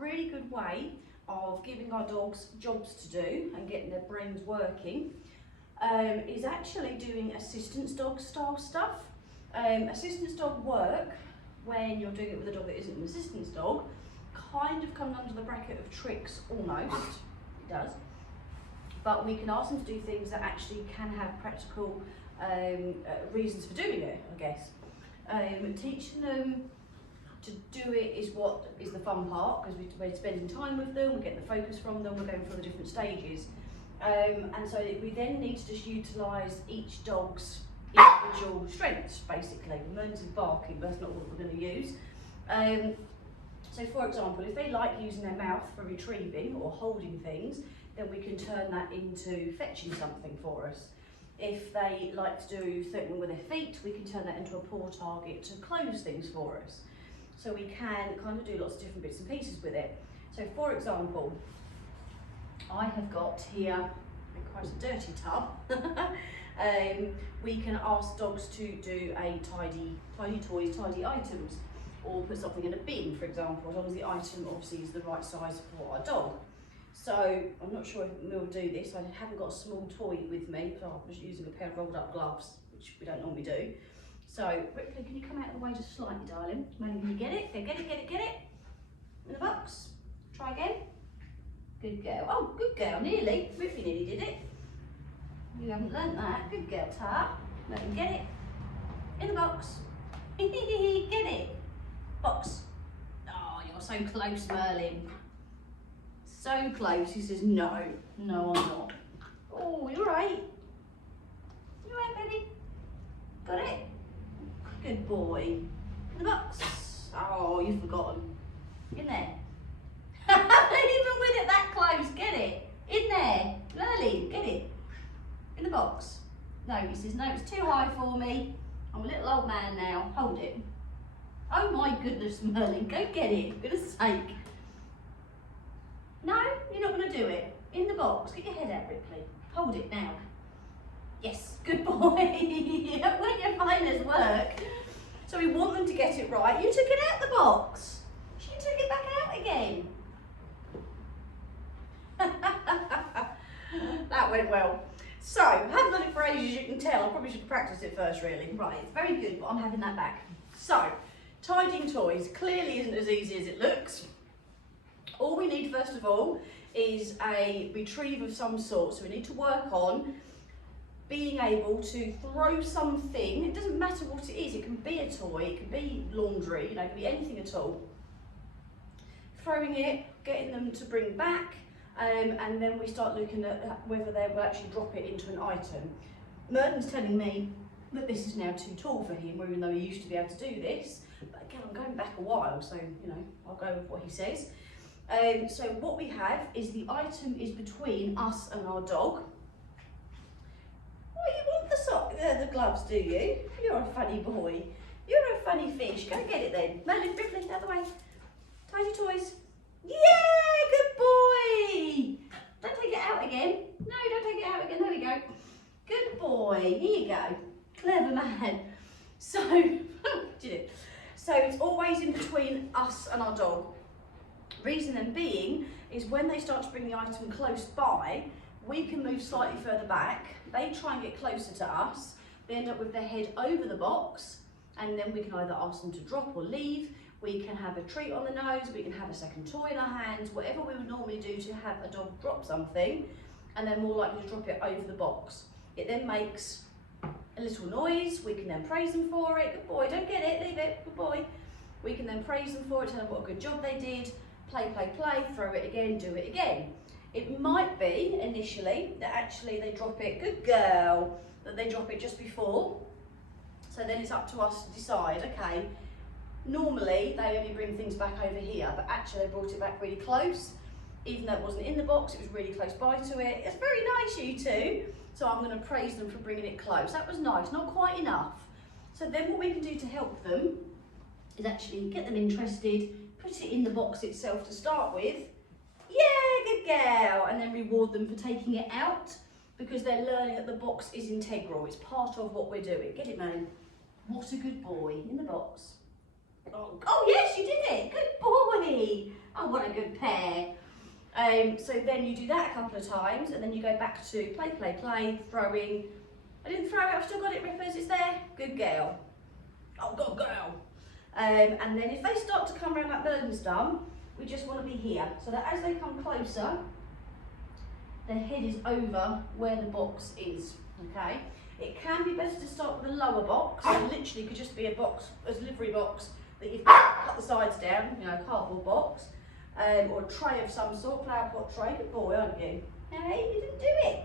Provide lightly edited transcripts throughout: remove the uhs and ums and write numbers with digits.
really good way of giving our dogs jobs to do and getting their brains working is actually doing assistance dog style stuff. Assistance dog work, when you're doing it with a dog that isn't an assistance dog, kind of comes under the bracket of tricks almost, it does. But we can ask them to do things that actually can have practical reasons for doing it, I guess. Teaching them to do it is what is the fun part, because we're spending time with them, we're getting the focus from them, we're going through the different stages. And so we then need to just utilise each dog's individual strengths, basically. Merton's is barking, but that's not what we're going to use. So for example, if they like using their mouth for retrieving or holding things, then we can turn that into fetching something for us. If they like to do something with their feet, we can turn that into a paw target to close things for us. So we can kind of do lots of different bits and pieces with it. So for example, I have got here quite a dirty tub. We can ask dogs to do a tidy toys, tidy items, or put something in a bin, for example, as long as the item obviously is the right size for our dog. So I'm not sure if we'll do this. I haven't got a small toy with me, so I'm just using a pair of rolled up gloves, which we don't normally do. So Ripley, can you come out of the way just slightly, darling? Melanie, can you get it? Go get it. In the box. Try again. Good girl. Oh, good girl, nearly. Ripley nearly did it. You haven't learnt that. Good girl, Tar. Let him get it. In the box. Get it. Box. Oh, you're so close, Merlin. So close. He says, no, I'm not. Oh, you're right. You right, baby? Got it? Good boy. In the box. Oh, you've forgotten. In there. Even with it that close, get it. In there. Merlin, get it. In the box. No, he says, no, it's too high for me. I'm a little old man now. Hold it. Oh my goodness, Merlin, go get it, for goodness sake. No, you're not going to do it. In the box. Get your head out, Ripley. Hold it now. Yes, good boy. When your finest work. So we want them to get it right. You took it out the box. She took it back out again. That went well. So, I haven't done it for ages, you can tell. I probably should practice it first, really. Right, it's very good, but I'm having that back. So, tidying toys clearly isn't as easy as it looks. All we need, first of all, is a retrieve of some sort. So we need to work on being able to throw something. It doesn't matter what it is. It can be a toy, it can be laundry, it can be anything at all. Throwing it, getting them to bring back, and then we start looking at whether they will actually drop it into an item. Merton's telling me that this is now too tall for him, even though he used to be able to do this. But again, I'm going back a while, so I'll go with what he says. So what we have is the item is between us and our dog. Oh, you want the gloves, do you? You're a funny boy. You're a funny fish. Go get it then. Merlin, Ripley, the other way. Tidy toys. Yeah, good boy. Don't take it out again. No, don't take it out again. There we go. Good boy. Here you go. Clever man. So, did it. So it's always in between us and our dog. Reason then being is when they start to bring the item close by, we can move slightly further back. They try and get closer to us. They end up with their head over the box, and then we can either ask them to drop or leave. We can have a treat on the nose, we can have a second toy in our hands, whatever we would normally do to have a dog drop something, and they're more likely to drop it over the box. It then makes a little noise. We can then praise them for it. Good boy, don't get it, leave it, good boy. We can then praise them for it, tell them what a good job they did. Play, throw it again, do it again. It might be, initially, that actually they drop it, good girl, that they drop it just before. So then it's up to us to decide, okay, normally they only bring things back over here, but actually they brought it back really close. Even though it wasn't in the box, it was really close by to it. It's very nice, you two. So I'm going to praise them for bringing it close. That was nice, not quite enough. So then what we can do to help them is actually get them interested, put it in the box itself to start with. Yeah, good girl. And then reward them for taking it out, because they're learning that the box is integral. It's part of what we're doing. Get it, man. What a good boy. In the box. Oh yes, you did it. Good boy. Oh, what a good pair. So then you do that a couple of times, and then you go back to play, play, play, throwing. I didn't throw it, I've still got it, Rippers, it's there. Good girl. Oh, good girl. And then if they start to come around like Merlin's done, we just want to be here, so that as they come closer, their head is over where the box is, okay? It can be better to start with a lower box, so literally could just be a box, a delivery box that you've cut the sides down, you know, a cardboard box, or a tray of some sort, flower pot tray. Good boy, aren't you? Hey, you didn't do it.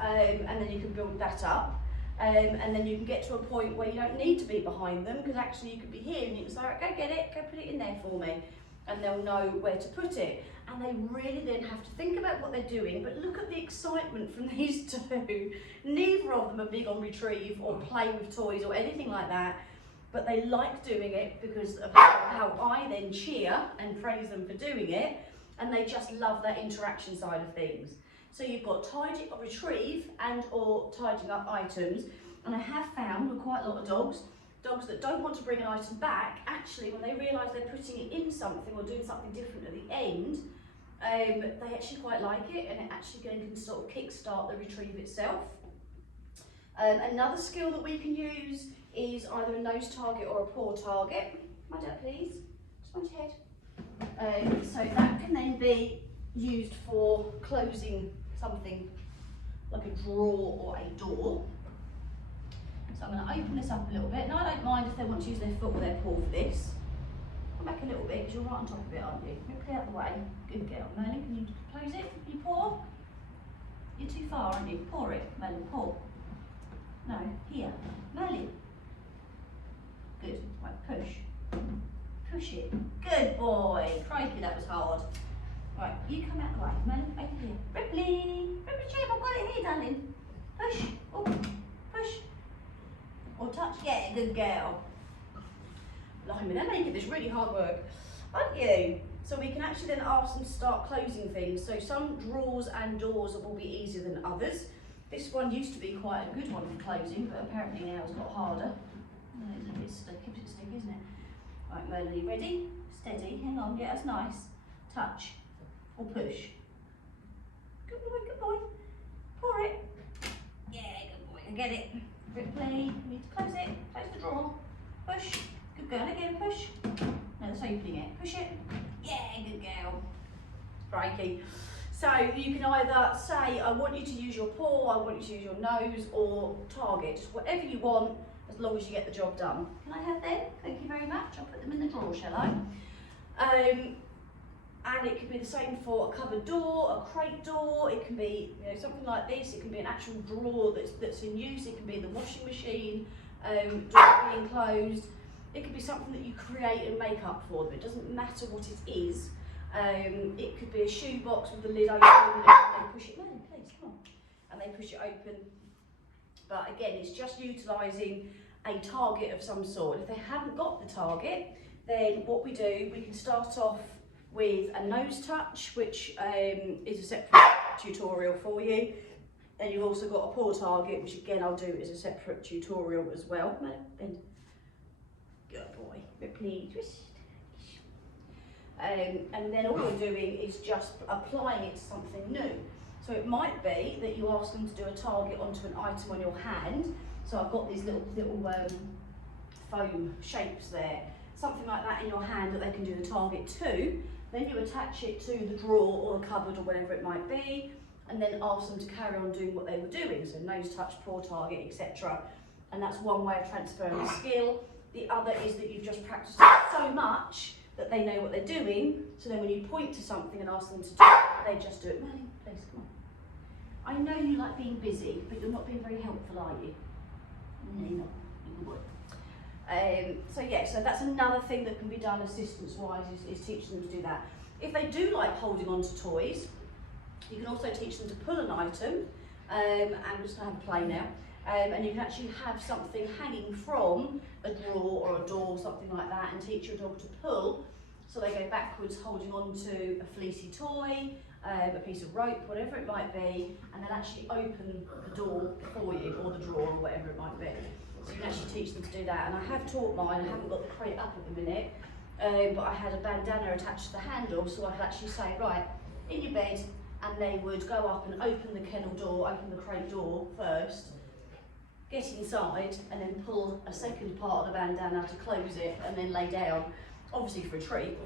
And then you can build that up. And then you can get to a point where you don't need to be behind them, because actually you could be here and you can say, right, go get it, go put it in there for me. And they'll know where to put it. And they really then have to think about what they're doing, but look at the excitement from these two. Neither of them are big on retrieve or play with toys or anything like that, but they like doing it because of how I then cheer and praise them for doing it, and they just love that interaction side of things. So you've got tidy, retrieve and or tidying up items, and I have found with quite a lot of dogs that don't want to bring an item back, actually when they realise they're putting it in something or doing something different at the end, they actually quite like it, and it actually can sort of kickstart the retrieve itself. Another skill that we can use is either a nose target or a paw target. My dad, please. Just want your head. So that can then be used for closing something like a drawer or a door. So I'm going to open this up a little bit. Now I don't mind if they want to use their foot or their paw for this. Come back a little bit because you're right on top of it, aren't you? You're clear out the way. Good girl. Merlin, can you close it? Can you paw? You're too far, aren't you? Paw it, Merlin, paw. No, here. Merlin. Good. Right, push. Push it. Good boy. Crikey, that was hard. Right, you come out the way. Merlin, over here. Ripley! Ripley, Chip, I've got it here, darling. Push. Oh, push. Or touch. Yeah, good girl. Blimey, they're making this really hard work, aren't you? So we can actually then ask them to start closing things. So some drawers and doors will be easier than others. This one used to be quite a good one for closing, but apparently now it's got harder. It's a bit sticky, isn't it? Right, Merlin, are you ready? Steady, hang on, get us nice. Touch or push. Good boy, good boy. Pour it. Yeah, good boy, I get it. Ripley, you need to close it. Close the drawer. Push. Good girl, again, push. No, that's opening it. Push it. Yeah, good girl. Crikey. So you can either say, I want you to use your paw, I want you to use your nose, or target. Just whatever you want, as long as you get the job done. Can I have them? Thank you very much. I'll put them in the drawer, shall I? And it could be the same for a cupboard door, a crate door. It can be, you know, something like this. It can be an actual drawer that's in use. It can be the washing machine, door being closed. It could be something that you create and make up for them. It doesn't matter what it is. It could be a shoe box with the lid open and they push it, no, please, come on. And they push it open. But again, it's just utilising a target of some sort. If they haven't got the target, then what we do, we can start off with a nose touch, which is a separate tutorial for you. And you've also got a paw target, which again I'll do as a separate tutorial as well. Bend. Good boy, Ripley, twist. And then all you're doing is just applying it to something new. So it might be that you ask them to do a target onto an item on your hand. So I've got these little foam shapes there. Something like that in your hand that they can do the target to. Then you attach it to the drawer or the cupboard or whatever it might be, and then ask them to carry on doing what they were doing. So nose touch, paw target, etc. And that's one way of transferring the skill. The other is that you've just practiced it so much that they know what they're doing, so then when you point to something and ask them to do it, they just do it. Merlin, please, come on. I know you like being busy, but you're not being very helpful, are you? No, you're not. You're good. So yeah, so that's another thing that can be done assistance-wise, is teaching them to do that. If they do like holding on to toys, you can also teach them to pull an item, and I'm just going to have a play now. And you can actually have something hanging from a drawer or a door, something like that, and teach your dog to pull. So they go backwards holding on to a fleecy toy, a piece of rope, whatever it might be, and they'll actually open the door for you, or the drawer, or whatever it might be. So you can actually teach them to do that. And I have taught mine, I haven't got the crate up at the minute, but I had a bandana attached to the handle, so I could actually say, right, in your bed, and they would go up and open the kennel door, open the crate door first, get inside, and then pull a second part of the bandana to close it, and then lay down, obviously for a treat.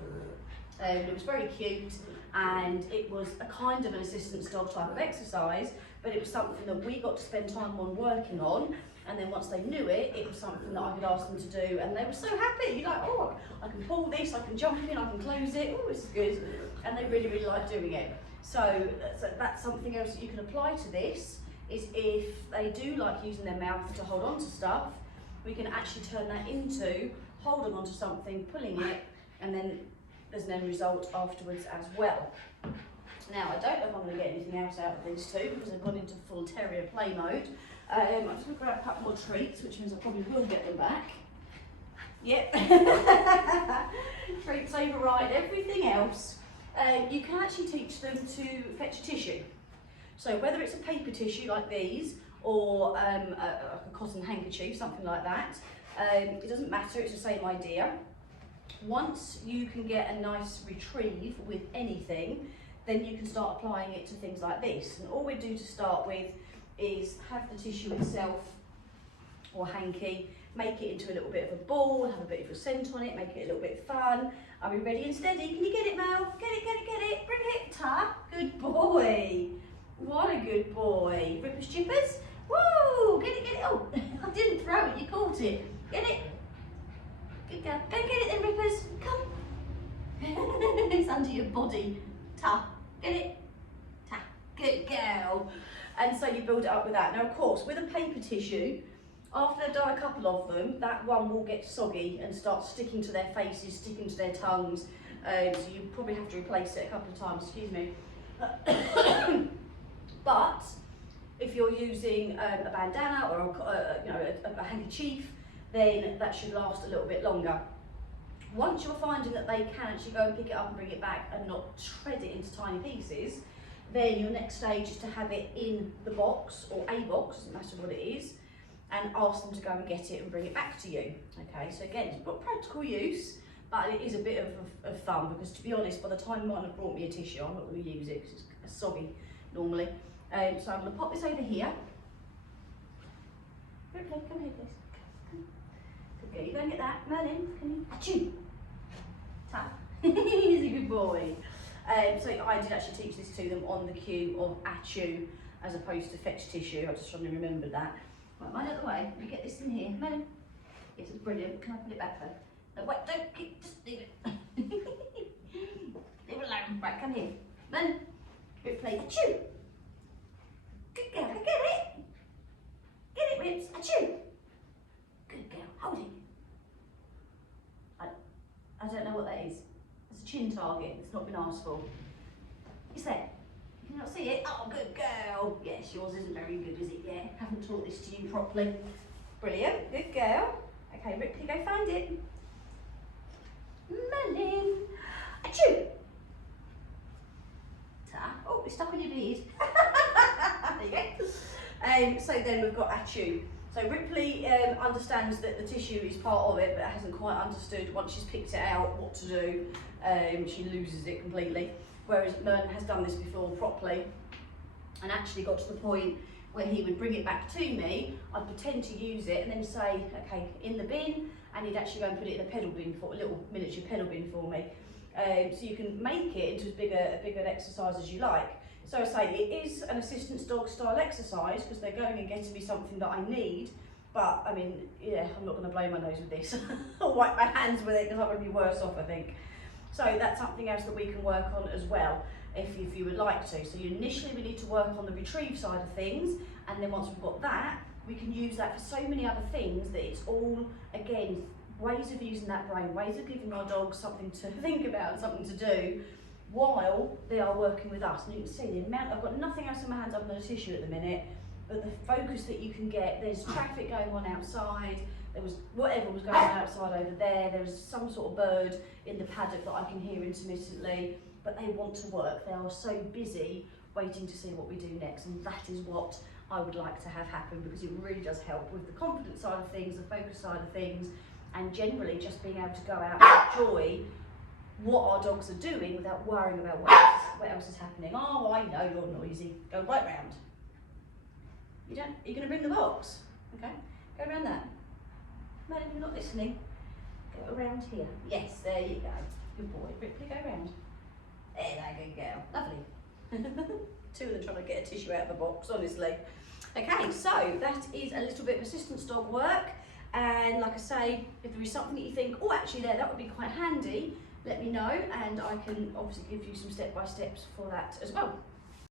It was very cute, and it was a kind of an assistance dog type of exercise, but it was something that we got to spend time on working on. And then once they knew it, it was something that I could ask them to do, and they were so happy. You're like, oh, I can pull this, I can jump in, I can close it, oh, this is good. And they really, really like doing it. So that's something else that you can apply to this, is if they do like using their mouth to hold on to stuff, we can actually turn that into holding on to something, pulling it, and then there's an end result afterwards as well. Now, I don't know if I'm going to get anything else out of these two, because they've gone into full terrier play mode. I'm just going to grab a couple more treats, which means I probably will get them back. Yep. Treats override everything else. You can actually teach them to fetch tissue. So whether it's a paper tissue like these, or a cotton handkerchief, something like that, it doesn't matter, it's the same idea. Once you can get a nice retrieve with anything, then you can start applying it to things like this. And all we do to start with is have the tissue itself, or hanky, make it into a little bit of a ball, have a bit of a scent on it, make it a little bit fun. Are we ready and steady? Can you get it, Mel? Get it, get it, get it. Bring it, Ta. Good boy. What a good boy. Rippers chippers. Woo! Get it, get it. Oh, I didn't throw it, you caught it. Get it. Good girl. Go get it then, Rippers. Come. It's under your body. Ta. Get it. Ta. Good girl. And so you build it up with that. Now, of course, with a paper tissue, after they've done a couple of them, that one will get soggy and start sticking to their faces, sticking to their tongues. So you probably have to replace it a couple of times, excuse me. But if you're using a bandana or a handkerchief, then that should last a little bit longer. Once you're finding that they can actually go and pick it up and bring it back and not shred it into tiny pieces, then your next stage is to have it in the box, or a box, doesn't matter what it is, and ask them to go and get it and bring it back to you. Okay, so again, it's not practical use, but it is a bit of fun, because to be honest, by the time Mine have brought me a tissue, I'm not going to use it because it's soggy normally. So I'm going to pop this over here. Ripley, come here, please. Good girl, you go and get that. Merlin, can you? Achoo! Ta. He's a good boy. So I did actually teach this to them on the cue of achoo as opposed to fetch tissue. I just suddenly remembered that. Right, mine out of the way. Let me get this in here. Merlin. Yes, it's brilliant. Can I put it back though? No, wait, don't keep, just leave it. Leave it alone. Right, come here. Merlin. Ripley, achoo! Good girl, get it! Get it, Rips, achoo! Good girl, hold it. I don't know what that is. It's a chin target, it's not been asked for. Is that? Can you not see it? Oh, good girl. Yes, yours isn't very good, is it? Yeah, haven't taught this to you properly. Brilliant, good girl. Okay, Ripley, go find it. Merlin. Achoo! Ta. Oh, it's stuck on your beard. There you go. So then we've got achoo. So Ripley understands that the tissue is part of it, but hasn't quite understood once she's picked it out what to do. She loses it completely. Whereas Merlin has done this before properly and actually got to the point where he would bring it back to me, I'd pretend to use it and then say, okay, in the bin, and he'd actually go and put it in a pedal bin, for a little miniature pedal bin for me. So you can make it into as big an exercise as you like. So I say it is an assistance dog style exercise because they're going and getting me something that I need, but I mean, yeah, I'm not going to blow my nose with this. I'll wipe my hands with it because I'm going to be worse off, I think. So that's something else that we can work on as well, if you would like to. So initially we need to work on the retrieve side of things, and then once we've got that, we can use that for so many other things that it's all, again, ways of using that brain, ways of giving our dogs something to think about, something to do, while they are working with us. And you can see the amount, I've got nothing else in my hands other than a tissue at the minute, but the focus that you can get, there's traffic going on outside, there was whatever was going on outside over there, there was some sort of bird in the paddock that I can hear intermittently, but they want to work. They are so busy waiting to see what we do next, and that is what I would like to have happen, because it really does help with the confidence side of things, the focus side of things, and generally just being able to go out and enjoy what our dogs are doing without worrying about what else is happening. Oh, I know you're noisy. Go right round. You're going to bring the box? Okay, go around that. Madam, you're not listening. Go around here. Yes, there you go. Good boy. Ripley, go round. There, good girl. Lovely. Two of them trying to get a tissue out of the box, honestly. Okay, so that is a little bit of assistance dog work. And like I say, if there is something that you think, oh, actually that would be quite handy, let me know, and I can obviously give you some step-by-steps for that as well.